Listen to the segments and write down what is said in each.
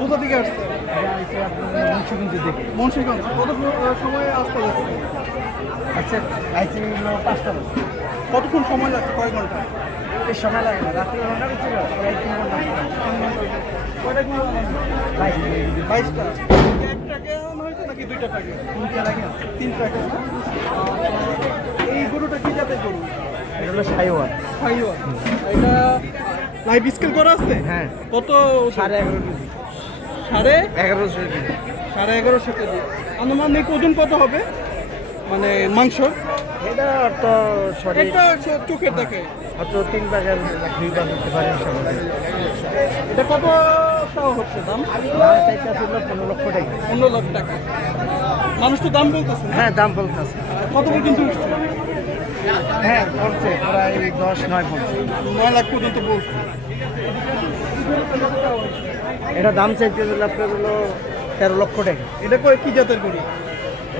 কোথা থেকে আসছে? মুন্সিগঞ্জ থেকে। মুন্সিগঞ্জ। কত সময় আসতে লাগছে? আচ্ছা, আইসি হলো 5টা বাজে। কতক্ষণ সময় লাগছে? কয় ঘন্টা? বেশ সময় লাগে না, রাত্রে ঘন্টা ছিল, প্রায় 3 ঘন্টা। কয়টা কিলো বানানো? 22টা। এক টাকা হয়েছে নাকি 2টা টাকা? 3টা লাগে। 3 টাকা না? এই গরুটা কি জাতের গরু? এটা হলো সাইওয়াল। সাইওয়াল। এটা লাইভ স্কেল করা আছে? হ্যাঁ। কত? 11.5 কেজি। সাড়ে 1100 কেজি। 1150 কেজি। আনুমানিক ওজন কত হবে? মানে মাংস? এটা তো সঠিক একটা চোখের দেখে। হয়তো 3 ভাগের 2 ভাগ হতে পারে সবাই। এটা কত টাকা হচ্ছে দাম? দাম চাইতে ছিল 15 লক্ষ টাকা। 15 লাখ টাকা। মানুষ তো দাম বলতেছে না? হ্যাঁ, দাম বলতেছে। কত পর্যন্ত উঠছে? হ্যাঁ, বলছে প্রায় 10-9 বলছে। 9 লাখ পর্যন্ত বলছে। এটা দাম চাইতে হলো আপনার হলো 13 লক্ষ টাকা। এটা কয় কি জাতের গরু?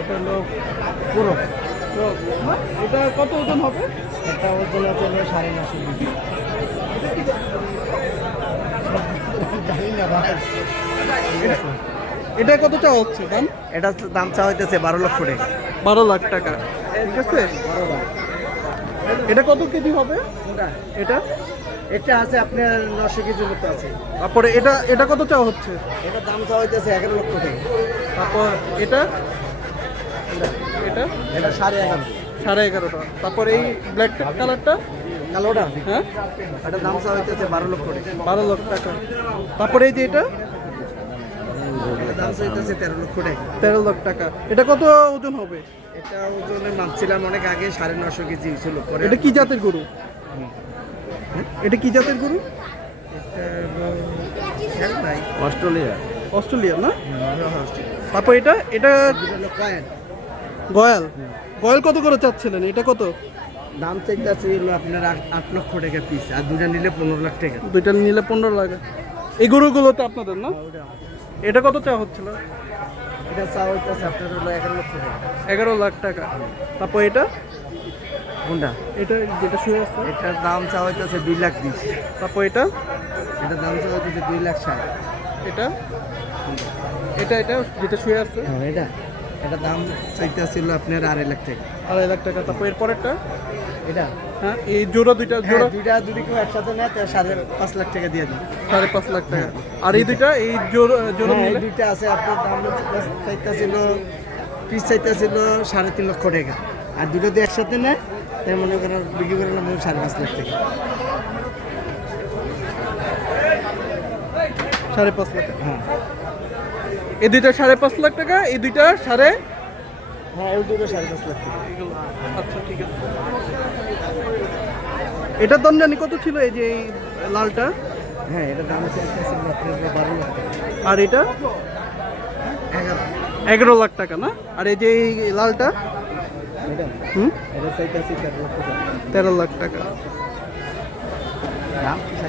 এটা হলো পুরো। তো, এটা কত ওজন হবে? এটা ওজন আছে হলো 9.5 কেজি। জানি না ভাই। এটা কত চাওয়া হচ্ছে দাম? এটা দাম চা হইতেছে 12 লক্ষ টাকা। 12 লাখ টাকা। ঠিক আছে। এটা কত কেজি হবে? এটা এটা আছে আপনার 900 কেজি মতো আছে। তারপরে এটা এটা কত চাওয়া হচ্ছে? এটা দাম চা হইতেছে 11 লক্ষ টাকা। তারপর এটা এটা এটা 11.5। 11.5 তারপর এই ব্ল্যাক কালারটা? কালোটা হ্যাঁ, এটা দাম চা হইতেছে 12 লক্ষ টাকা। 12 লাখ টাকা। তারপরে এই যে এটা এটা দাম চা হইতেছে 13 লক্ষ টাকা। 13 লাখ টাকা। এটা কত ওজন হবে? এটা ওজনে মাপছিলাম অনেক আগে 950 কেজি ছিল। পরে এটা কি জাতের গরু? এটা কি জাতের গরু? খেয়াল নাই। অস্ট্রেলিয়া। অস্ট্রেলিয়া না? তারপর এটা এটা গয়াল। গয়াল কত করে চাচ্ছিলেন? এটা কত? দাম চাইতেছে হলো আপনার 8 লক্ষ টাকা পিস, আর দুটা নিলে 15 লাখ টাকা। দুইটা নিলে 15 লাখ। এই গরুগুলো তো আপনাদের না? এটা কত চাওয়া হচ্ছিল? এটা চা হইতেছে আপনার হলো 11 লক্ষ টাকা। 11 লাখ টাকা। তারপর এটা কোনটা? এটা যেটা শুয়ে আছে? এটার দাম চা হইতেছে 2,20,000। তারপর এটা এটার দাম চা হইতেছে 2,60,000। এটা এটা এটা যেটা শুয়ে আছে? হ্যাঁ, এটা দাম চাইতেছিল আপনার 2.5 লাখ টাকা। 2.5 লাখ টাকা। তারপর এর পরেরটা? এটা হ্যাঁ, এই জোড়া দুইটা জোড়া দুটি কেউ একসাথে নেয় তো 5.5 লাখ টাকা দিয়ে দিই। 5.5 লাখ টাকা। আর এই দুইটা এই জোড়া জোড়া হ্যাঁ, এই মিলে দুইটা আছে আপনার দাম চাইতেছিল পিস চাইতেছিল 3.5 লক্ষ টাকা। আর দুটো দিয়ে একসাথে নেয় তাই মনে করেন বিক্রি করে নেব 5.5 লাখ টাকা। 5.5 লাখ টাকা। হ্যাঁ, এই দুইটা 5.5 লাখ টাকা, এই দুইটা সাড়ে। হ্যাঁ, এই দুটো 5.5 লাখ টাকা। আচ্ছা, ঠিক আছে। এটার দাম জানি কত ছিল? এই যে এই লালটা। হ্যাঁ, এটা দাম চাইতেছিল আপনার 12 লাখ টাকা। আর এটা 11। 11 লাখ টাকা না? আর এই যে এই লালটা? এটা হুম, এটা চাইতেছি 13 লক্ষ টাকা। 13 লাখ টাকা। দাম